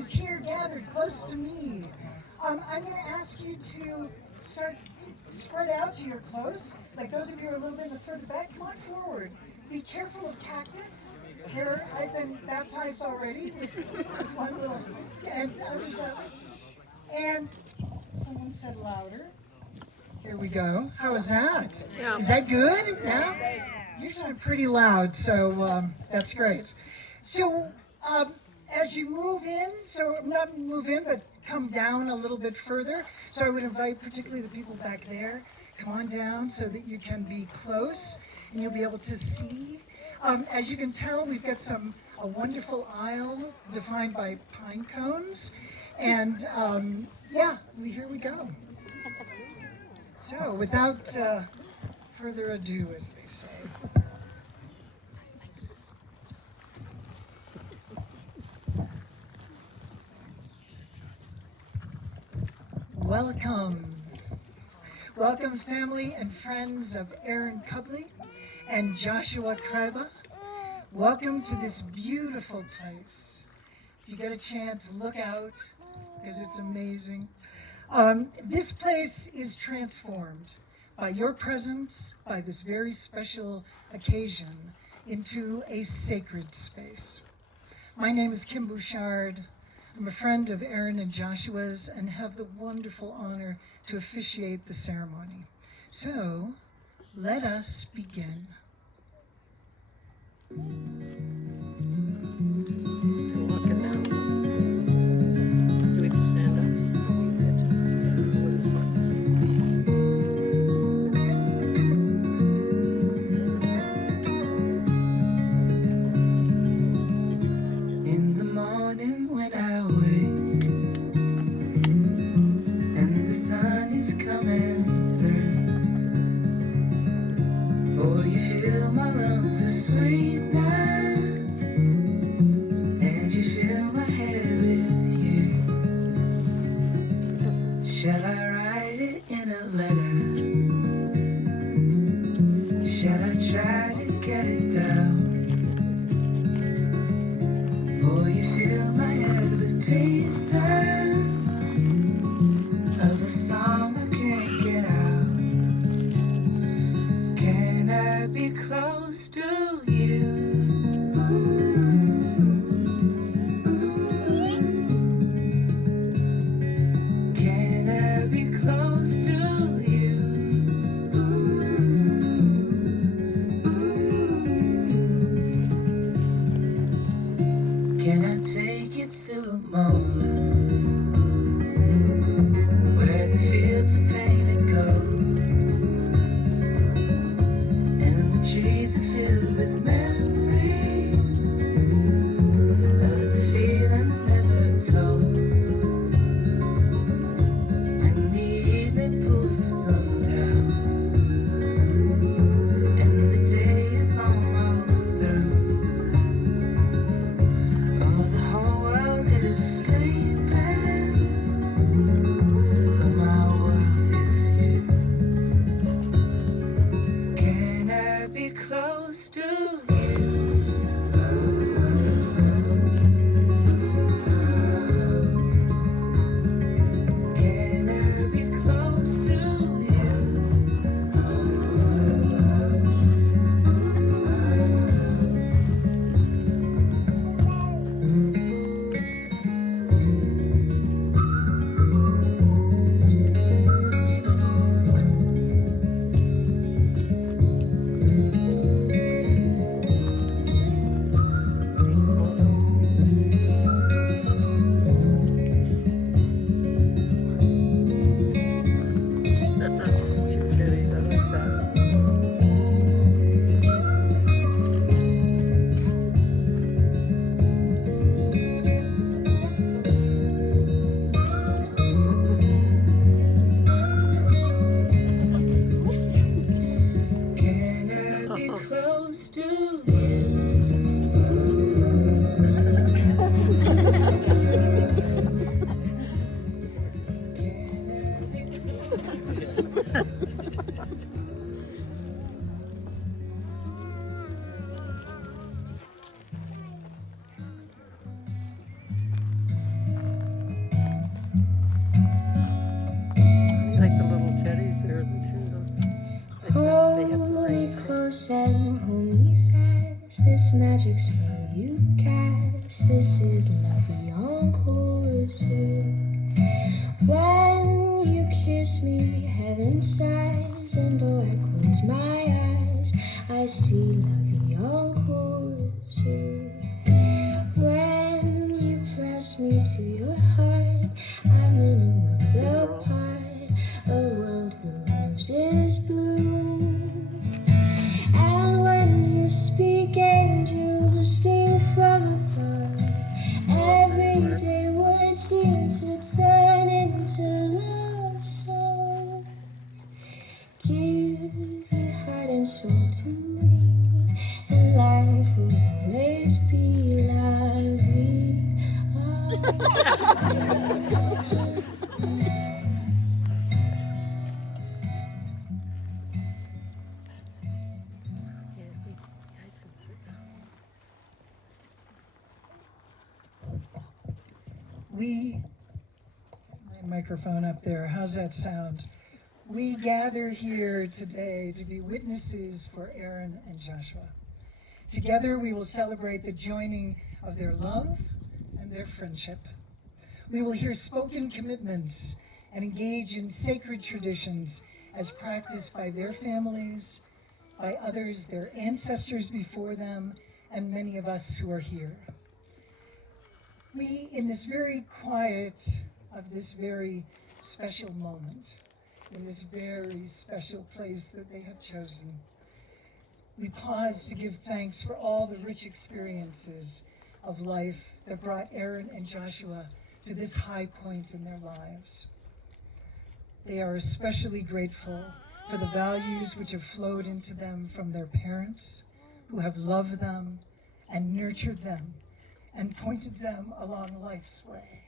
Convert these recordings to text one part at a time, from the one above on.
is here gathered close to me. I'm going to ask you to start spread out so you're close. Like those of you who are a little bit further back, come on forward. Be careful of cactus. Here, I've been baptized already. One little, and others. And someone said louder. Here we go. How was that? Yeah. Is that good? Yeah? Usually I'm pretty loud, so that's great. So as you move in, so not move in, but come down a little bit further. So I would invite particularly the people back there, come on down so that you can be close and you'll be able to see. As you can tell, we've got a wonderful aisle defined by pine cones. And yeah, here we go. So without further ado, as they say. Welcome. Welcome, family and friends of Aaron Cubley and Joshua Kreba. Welcome to this beautiful place. If you get a chance, look out, because it's amazing. This place is transformed by your presence, by this very special occasion, into a sacred space. My name is Kim Bouchard. I'm a friend of Aaron and Joshua's and have the wonderful honor to officiate the ceremony. So, let us begin. Walking down. Do we have to stand up? Sit. In the morning when I wake and the sun is coming through, oh, you fill my lungs with sweetness and you fill my head with you. Shall I write it in a letter? Shall I try to get it down? Oh, you fill my head with pieces of a song I can't get out. Can I be close to you? Can I be close to you? Can I take it to a moment where the fields are painted gold and the trees are filled with memories of the feelings never told? When the evening pulls the sun down and the day is almost through, oh, the whole world is sleeping They're the two. They have the Hold me rings. close and hold me fast. This magic spell you cast. This is love beyond course. When you kiss me, heaven sighs, and though I close my eyes, I see love beyond course. When you press me to your heart, I'm in a world apart, a world where roses bloom. And when you speak, angels sing from above. Every day words seem to turn into love songs. Give your heart and soul to me, and life will always be la vie. Yeah, he's gonna sit down. My microphone up there, how's that sound? We gather here today to be witnesses for Aaron and Joshua. Together we will celebrate the joining of their love and their friendship. We will hear spoken commitments and engage in sacred traditions as practiced by their families, by others, their ancestors before them, and many of us who are here. We, in this very quiet of this very special moment, in this very special place that they have chosen, we pause to give thanks for all the rich experiences of life that brought Aaron and Joshua to this high point in their lives. They are especially grateful for the values which have flowed into them from their parents, who have loved them and nurtured them and pointed them along life's way.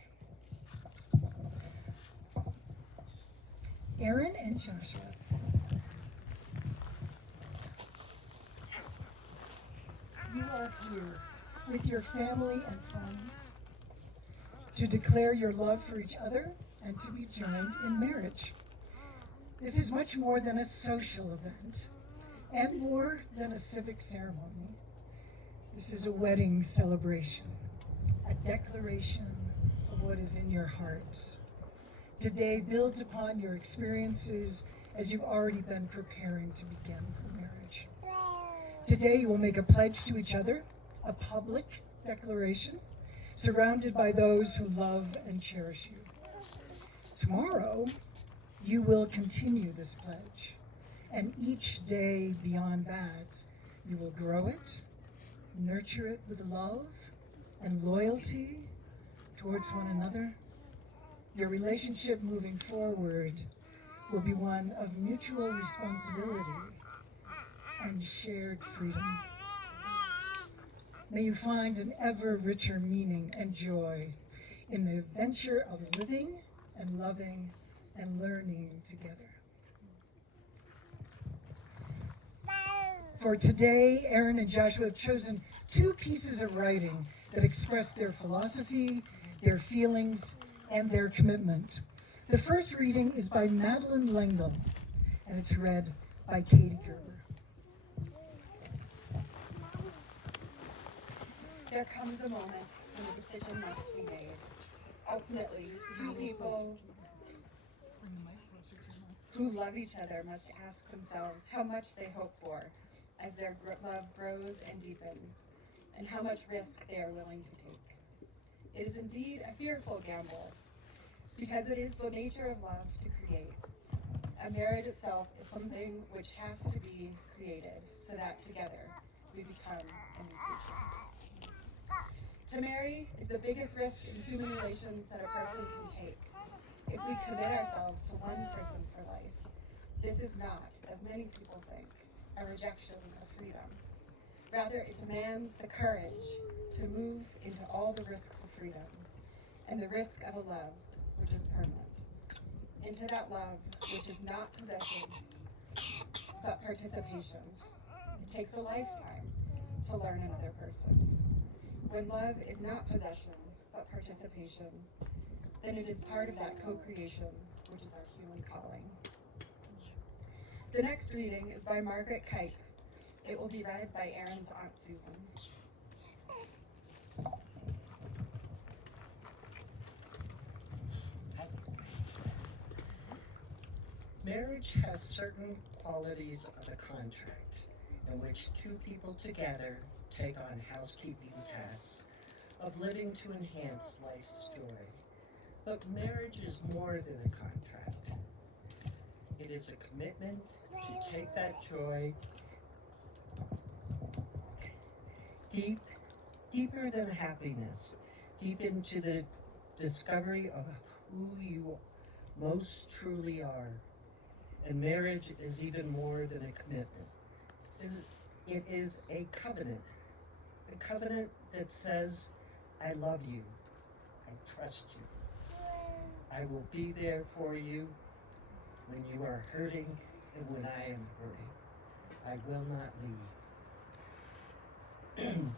Aaron and Joshua. You are here with your family and friends to declare your love for each other and to be joined in marriage. This is much more than a social event and more than a civic ceremony. This is a wedding celebration, a declaration of what is in your hearts. Today builds upon your experiences as you've already been preparing to begin marriage. Today you will make a pledge to each other, a public declaration, surrounded by those who love and cherish you. Tomorrow, you will continue this pledge, and each day beyond that, you will grow it, nurture it with love and loyalty towards one another. Your relationship moving forward will be one of mutual responsibility and shared freedom. May you find an ever richer meaning and joy in the adventure of living and loving and learning together. For today, Aaron and Joshua have chosen two pieces of writing that express their philosophy, their feelings, and their commitment. The first reading is by Madeline L'Engle, and it's read by Katie Gerber. There comes a moment when a decision must be made. Ultimately, two people who love each other must ask themselves how much they hope for as their love grows and deepens, and how much risk they are willing to take. It is indeed a fearful gamble, because it is the nature of love to create. A marriage itself is something which has to be created, so that together we become a new creature. To marry is the biggest risk in human relations that a person can take. If we commit ourselves to one person for life, this is not, as many people think, a rejection of freedom. Rather, it demands the courage to move into all the risks of freedom and the risk of a love which is permanent. Into that love which is not possession, but participation. It takes a lifetime to learn another person. When love is not possession, but participation, then it is part of that co-creation, which is our human calling. The next reading is by Margaret Kite. It will be read by Aaron's Aunt Susan. Marriage has certain qualities of a contract in which two people together take on housekeeping tasks of living to enhance life's joy. But marriage is more than a contract. It is a commitment to take that joy deeper than happiness, deep into the discovery of who you most truly are. And marriage is even more than a commitment. It is a covenant that says, I love you, I trust you, I will be there for you when you are hurting and when I am hurting. I will not leave.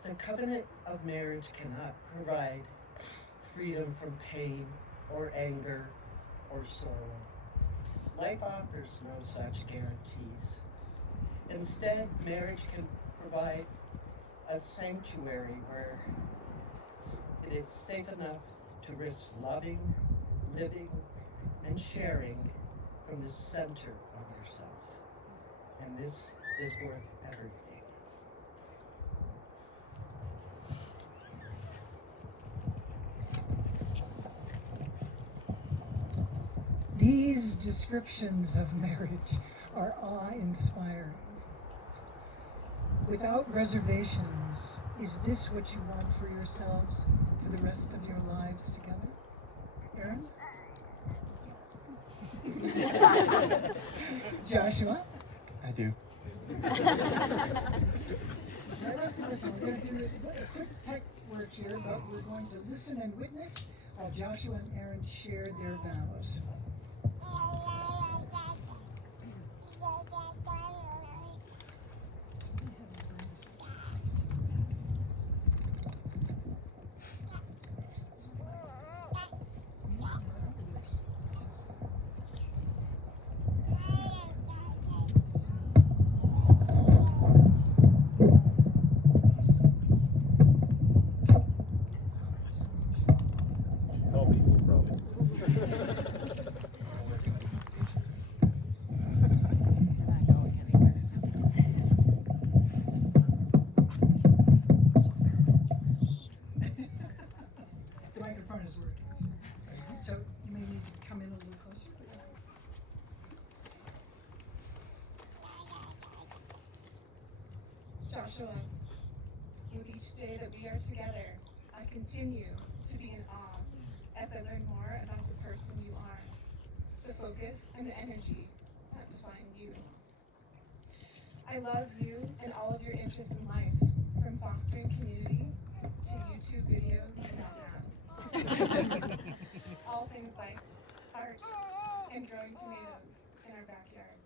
The covenant of marriage cannot provide freedom from pain or anger or sorrow. Life offers no such guarantees. Instead, marriage can provide a sanctuary where it is safe enough to risk loving, living, and sharing from the center of yourself. And this is worth everything. These descriptions of marriage are awe-inspiring. Without reservations, is this what you want for yourselves for the rest of your lives together? Aaron? Joshua? I do. Listen, we're going to do a quick tech work here, but we're going to listen and witness while Joshua and Aaron share their vows. Tell people probably. The microphone is working. So you may need to come in a little closer. Joshua, with each day that we are together, I continue to be in awe as I learn more about the person you are, the focus and the energy that define you. I love you and all of your interests in life, from fostering community to YouTube videos and whatnot. All things bikes, art, and growing tomatoes in our backyard.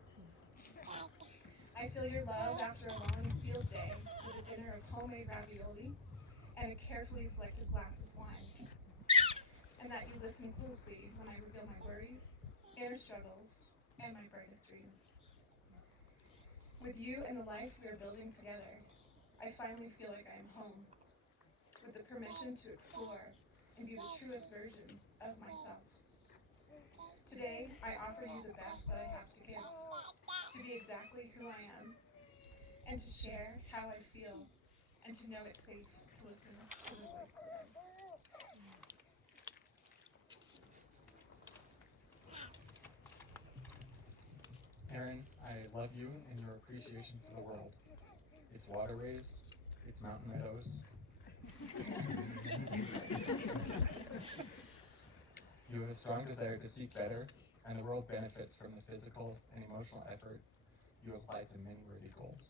I feel your love after a long field day with a dinner of homemade ravioli and a carefully selected glass of wine. And that you listen closely when I reveal my worries, inner struggles, and my brightest dreams. With you and the life we are building together, I finally feel like I am home, with the permission to explore and be the truest version of myself. Today, I offer you the best that I have to give, to be exactly who I am, and to share how I feel, and to know it's safe to listen to the voice within. Aaron, I love you and your appreciation for the world. Its waterways, its mountain meadows. You have a strong desire to seek better, and the world benefits from the physical and emotional effort you apply to many worthy goals.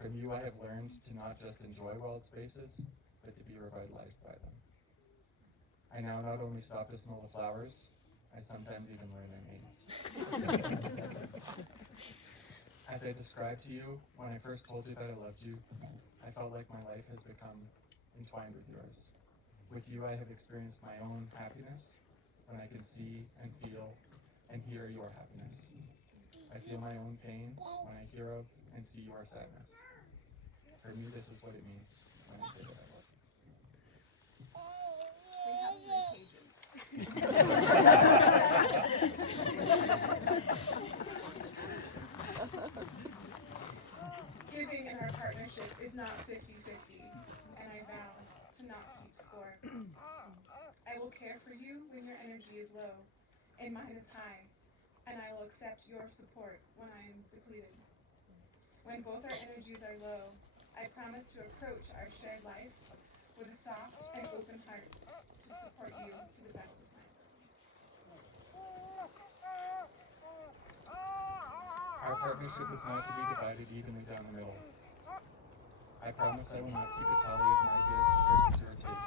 From you I have learned to not just enjoy wild spaces, but to be revitalized by them. I now not only stop to smell the flowers, I sometimes even learn their names. As I described to you, when I first told you that I loved you, I felt like my life has become entwined with yours. With you I have experienced my own happiness when I can see and feel and hear your happiness. I feel my own pain when I hear of and see your sadness. For me, this is what it means when I say that I love you. We have 3 pages. Giving in our partnership is not 50-50, and I vow to not keep score. I will care for you when your energy is low and mine is high, and I will accept your support when I am depleted. When both our energies are low, I promise to approach our shared life with a soft and open heart to support you to the best of my ability. Our partnership is not to be divided evenly down the middle. I promise I will not keep a tally of my gifts versus your takes,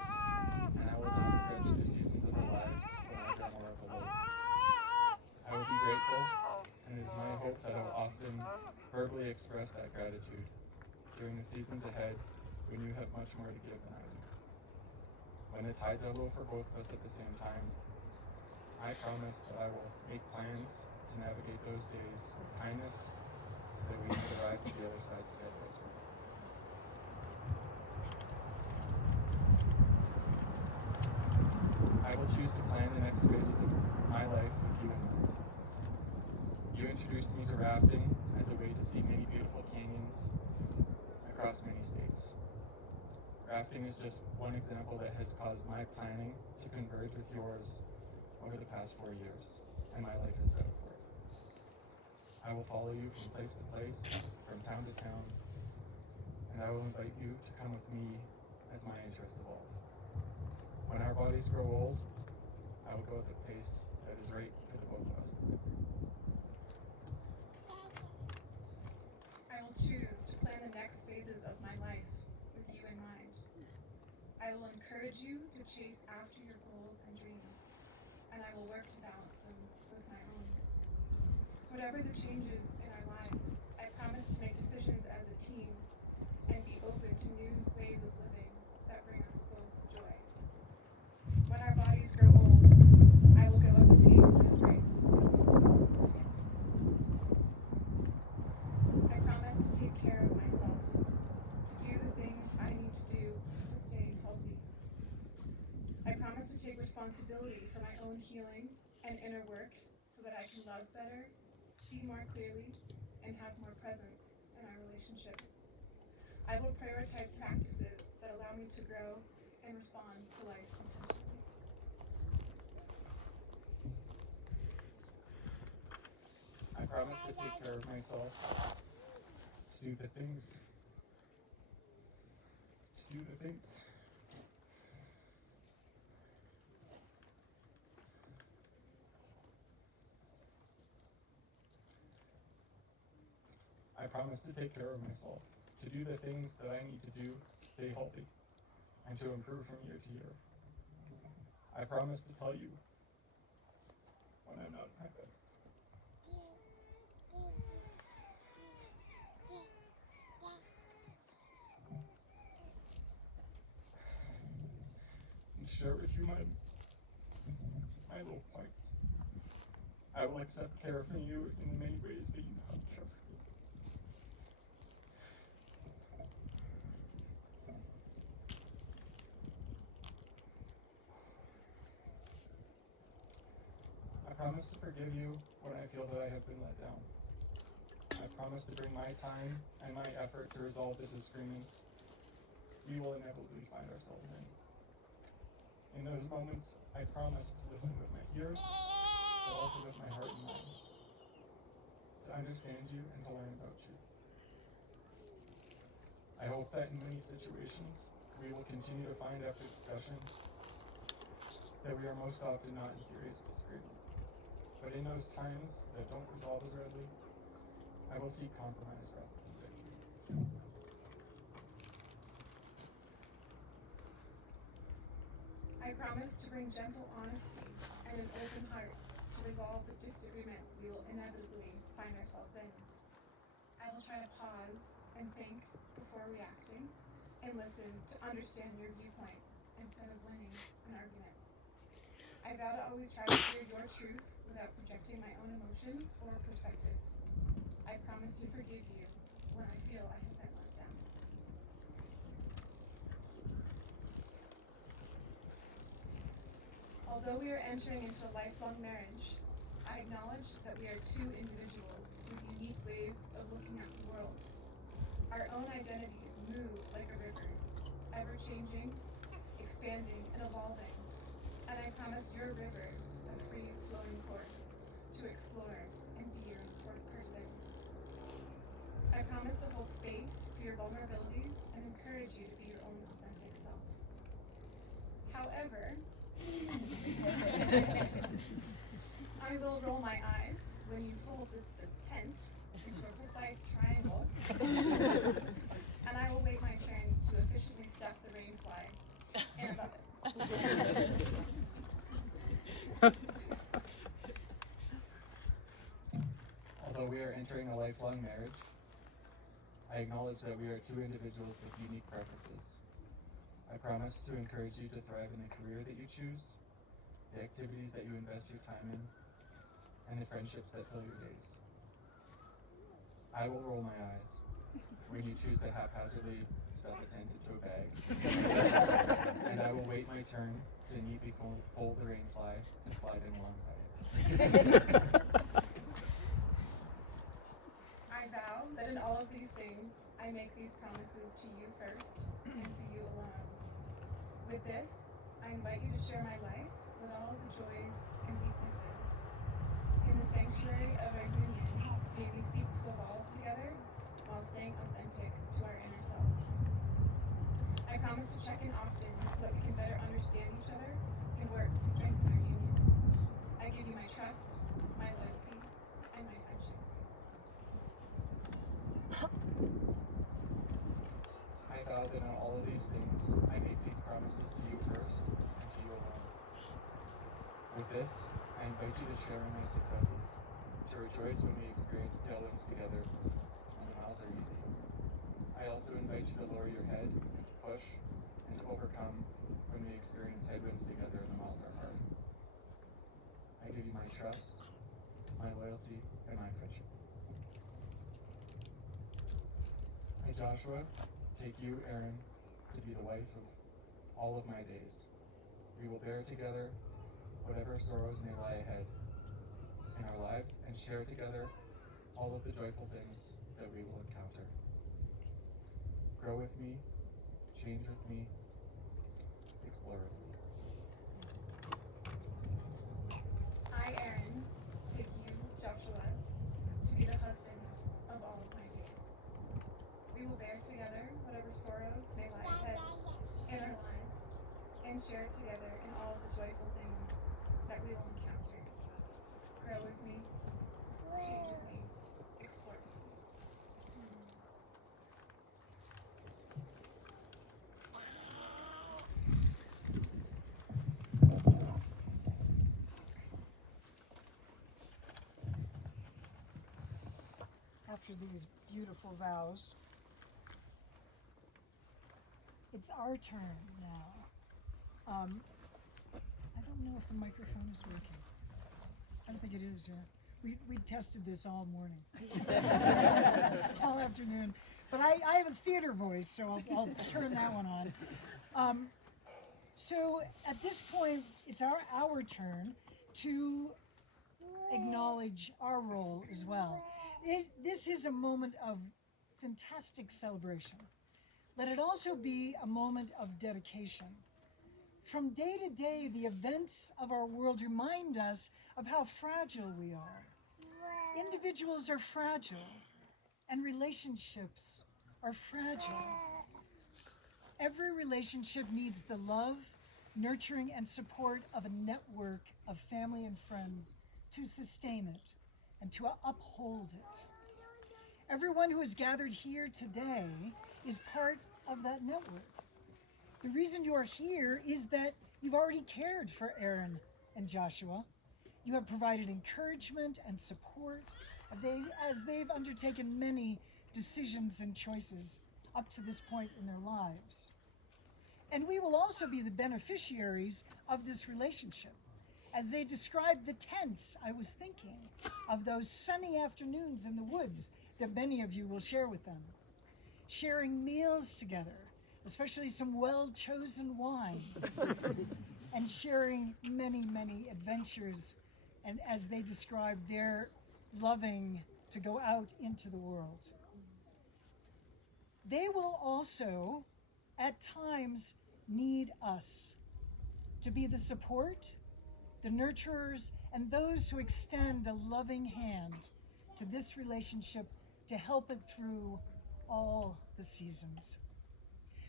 and I will not begrudge the seasons of our lives when I draw more of a load. I will be grateful, and it is my hope that I will often verbally express that gratitude during the seasons ahead when you have much more to give than I do. When the tides are low for both of us at the same time, I promise that I will make plans to navigate those days with kindness so that we can arrive to the other side together as well. I will choose to plan the next phases of my life with you in mind. You introduced me to rafting as a way to see many beautiful canyons across many states. Rafting is just one example that has caused my planning to converge with yours over the past 4 years, and my life is set up for it. I will follow you from place to place, from town to town, and I will invite you to come with me as my interests evolve. When our bodies grow old, I will go at the pace that is right for the both of us. I will choose to plan the next phases of my life with you in mind. I will encourage you to chase after your goals and dreams, and I will work to balance them with my own. Whatever the changes in our lives, I promise to make decisions as a team and be open to new ways of living that bring us both joy. When our bodies grow old, I will go at the pace that is right. I promise to take care of myself, to do the things I need to do to stay healthy. I promise to take responsibility for my own healing and inner work so that I can love better, see more clearly, and have more presence in our relationship. I will prioritize practices that allow me to grow and respond to life intentionally. I promise to take care of myself, to do the things. I promise to take care of myself, to do the things that I need to do to stay healthy, and to improve from year to year. I promise to tell you when I'm not in my bed. And share with you my little points. I will accept care from you in many ways that you have care for me. I promise to forgive you when I feel that I have been let down. I promise to bring my time and my effort to resolve the disagreements we will inevitably find ourselves in. In those moments, I promise to listen with my ears, but also with my heart and mind, to understand you and to learn about you. I hope that in many situations, we will continue to find after discussion that we are most often not in serious disagreement. But in those times that don't resolve as readily, I will seek compromise rather than victory. I promise to bring gentle honesty and an open heart to resolve the disagreements we will inevitably find ourselves in. I will try to pause and think before reacting and listen to understand your viewpoint instead of winning an argument. I vow to always try to hear your truth without projecting my own emotion or perspective. I promise to forgive you when I feel I have been let down. Although we are entering into a lifelong marriage, I acknowledge that we are two individuals with unique ways of looking at the world. Our own identities move like a river, ever-changing, expanding, and evolving. And I promise your river a free flowing course to explore and be your fourth person. I promise to hold space for your vulnerabilities and encourage you to be your own authentic self. However, I will roll my eyes when you fold the tent into a precise triangle, and I will wait my turn to efficiently stuff the rain fly in above it. Although we are entering a lifelong marriage, I acknowledge that we are two individuals with unique preferences. I promise to encourage you to thrive in the career that you choose, the activities that you invest your time in, and the friendships that fill your days. I will roll my eyes when you choose to haphazardly stuff a tent into a bag, and I will wait my turn to neatly fold the rain fly to slide in alongside it. I vow that in all of these things, I make these promises to you first and to you alone. With this, I invite you to share my life with all the joys and weaknesses. In the sanctuary of our union, may we seek to evolve together while staying authentic to our inner selves. I promise to check in often so that we can better understand each other and work to strengthen our union. I give you my trust, my loyalty, and my friendship. I vow that in all of these things, I make these promises to you first and to you alone. With this, I invite you to share in my successes, to rejoice when we experience tailwinds together and the miles are easy. I also invite you to lower your head and to push and to overcome when we experience headwinds together and the miles are hard. I give you my trust, my loyalty, and my friendship. I, Joshua, take you, Erin, to be the wife of all of my days. We will bear together whatever sorrows may lie ahead in our lives and share together all of the joyful things that we will encounter. Grow with me, change with me, explore with me. I, Erin, take you, Joshua, to be the husband of all of my days. We will bear together whatever sorrows may lie ahead in our lives and share together in all of the joyful things that we will encounter. Grow with me, change with me, explore with me. After these beautiful vows, it's our turn now. I don't know if the microphone is working. I don't think it is. We tested this all morning, all afternoon. But I have a theater voice, so I'll turn that one on. So at this point, it's our turn to acknowledge our role as well. This is a moment of fantastic celebration. Let it also be a moment of dedication. From day to day, the events of our world remind us of how fragile we are. Individuals are fragile, and relationships are fragile. Every relationship needs the love, nurturing, and support of a network of family and friends to sustain it and to uphold it. Everyone who is gathered here today is part of that network. The reason you are here is that you've already cared for Erin and Joshua. You have provided encouragement and support as they've undertaken many decisions and choices up to this point in their lives. And we will also be the beneficiaries of this relationship. As they described the tents, I was thinking of those sunny afternoons in the woods that many of you will share with them. Sharing meals together, especially some well-chosen wines, and sharing many, many adventures, and as they described, their loving to go out into the world. They will also, at times, need us to be the support, the nurturers, and those who extend a loving hand to this relationship to help it through all the seasons.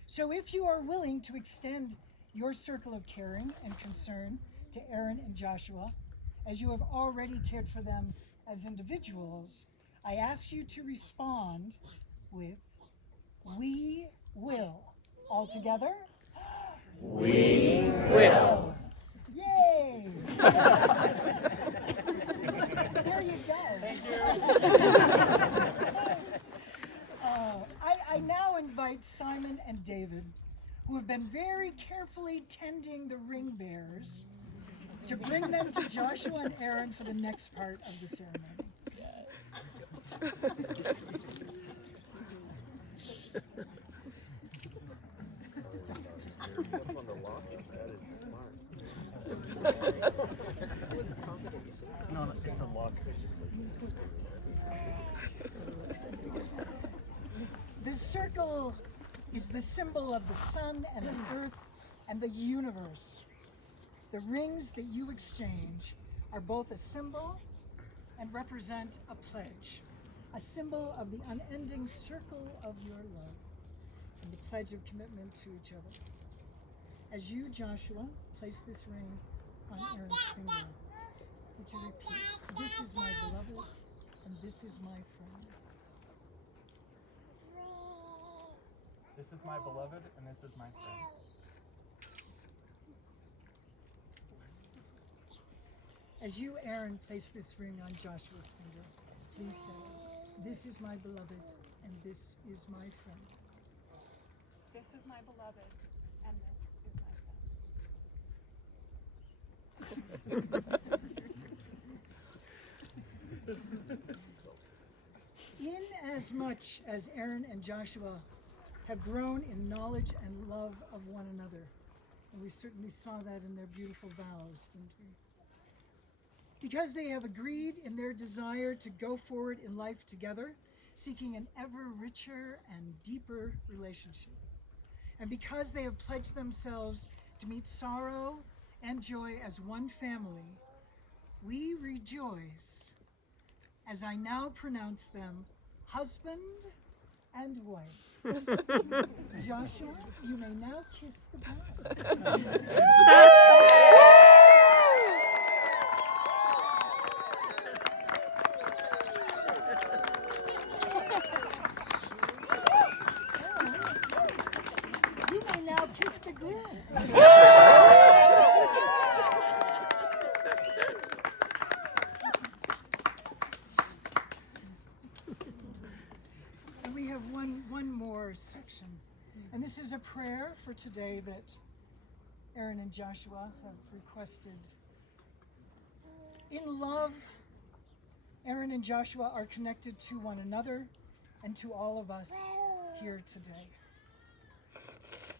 So if you are willing to extend your circle of caring and concern to Aaron and Joshua, as you have already cared for them as individuals, I ask you to respond with, "We will." All together? We will. Yay! There you go. Thank you. I now invite Simon and David, who have been very carefully tending the ring bearers, to bring them to Joshua and Aaron for the next part of the ceremony. No, it's a lock. The circle is the symbol of the sun and the earth and the universe. The rings that you exchange are both a symbol and represent a pledge, a symbol of the unending circle of your love and the pledge of commitment to each other. As you, Joshua, place this ring on Aaron's finger, would you repeat, "This is my beloved, and this is my friend." This is my beloved, and this is my friend. As you, Aaron, place this ring on Joshua's finger, please say, "This is my beloved, and this is my friend." This is my beloved, and this is my Inasmuch as Aaron and Joshua have grown in knowledge and love of one another, and we certainly saw that in their beautiful vows, didn't we? Because they have agreed in their desire to go forward in life together, seeking an ever richer and deeper relationship. And because they have pledged themselves to meet sorrow and joy as one family, we rejoice as I now pronounce them husband and wife. Joshua, you may now kiss the bride. You may now kiss the groom. And we have one more section. And this is a prayer for today that Aaron and Joshua have requested. In love, Aaron and Joshua are connected to one another and to all of us here today.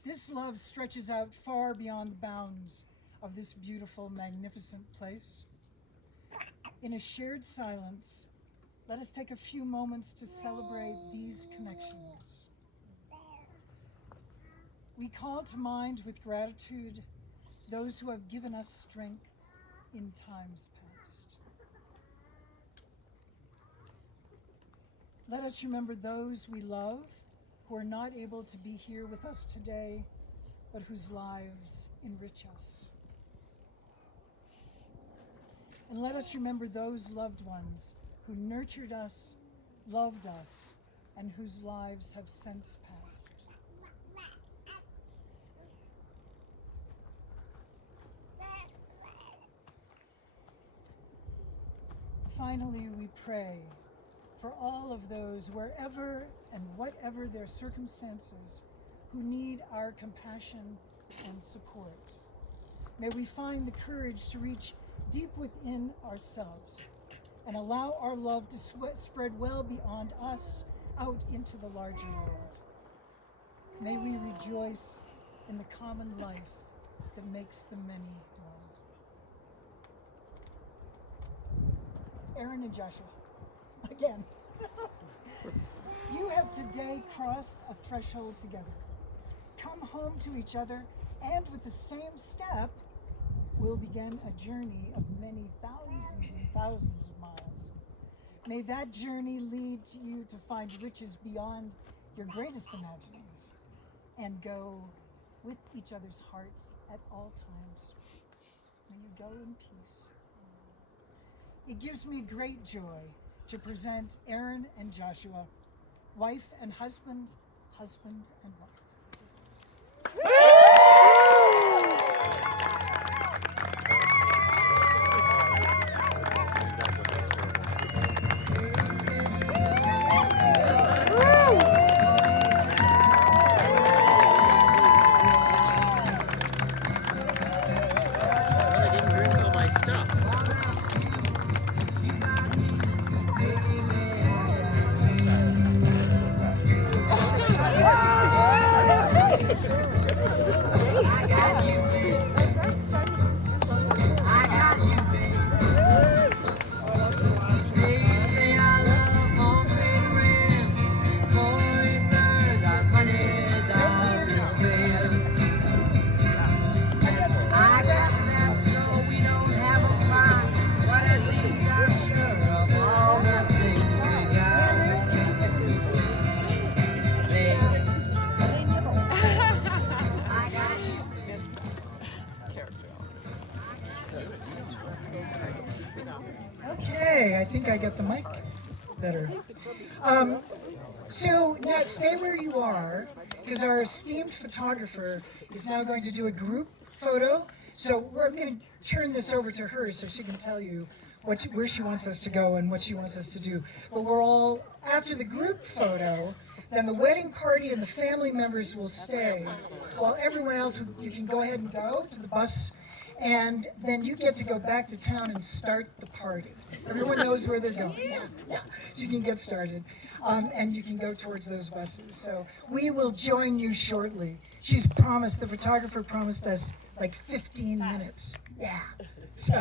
This love stretches out far beyond the bounds of this beautiful, magnificent place. In a shared silence, let us take a few moments to celebrate these connections. We call to mind with gratitude those who have given us strength in times past. Let us remember those we love who are not able to be here with us today, but whose lives enrich us. And let us remember those loved ones who nurtured us, loved us, and whose lives have since passed. Finally, we pray for all of those, wherever and whatever their circumstances, who need our compassion and support. May we find the courage to reach deep within ourselves and allow our love to spread well beyond us out into the larger world. May we rejoice in the common life that makes the many one. Aaron and Joshua, again. You have today crossed a threshold together. Come home to each other, and with the same step, we'll begin a journey of many thousands and thousands of miles. May that journey lead you to find riches beyond your greatest imaginings, and go with each other's hearts at all times. May you go in peace. It gives me great joy to present Aaron and Joshua, wife and husband, husband and wife. I didn't bring all my stuff. Okay, I think I got the mic better. So now stay where you are, because our esteemed photographer is now going to do a group photo. So we're going to turn this over to her so she can tell you where she wants us to go and what she wants us to do. But we're all, after the group photo, then the wedding party and the family members will stay, while everyone else, you can go ahead and go to the bus, and then you get to go back to town and start the party. Everyone knows where they're going. Yeah. So you can get started. And you can go towards those buses. So we will join you shortly. She's promised, the photographer promised us like 15 minutes. Yeah. So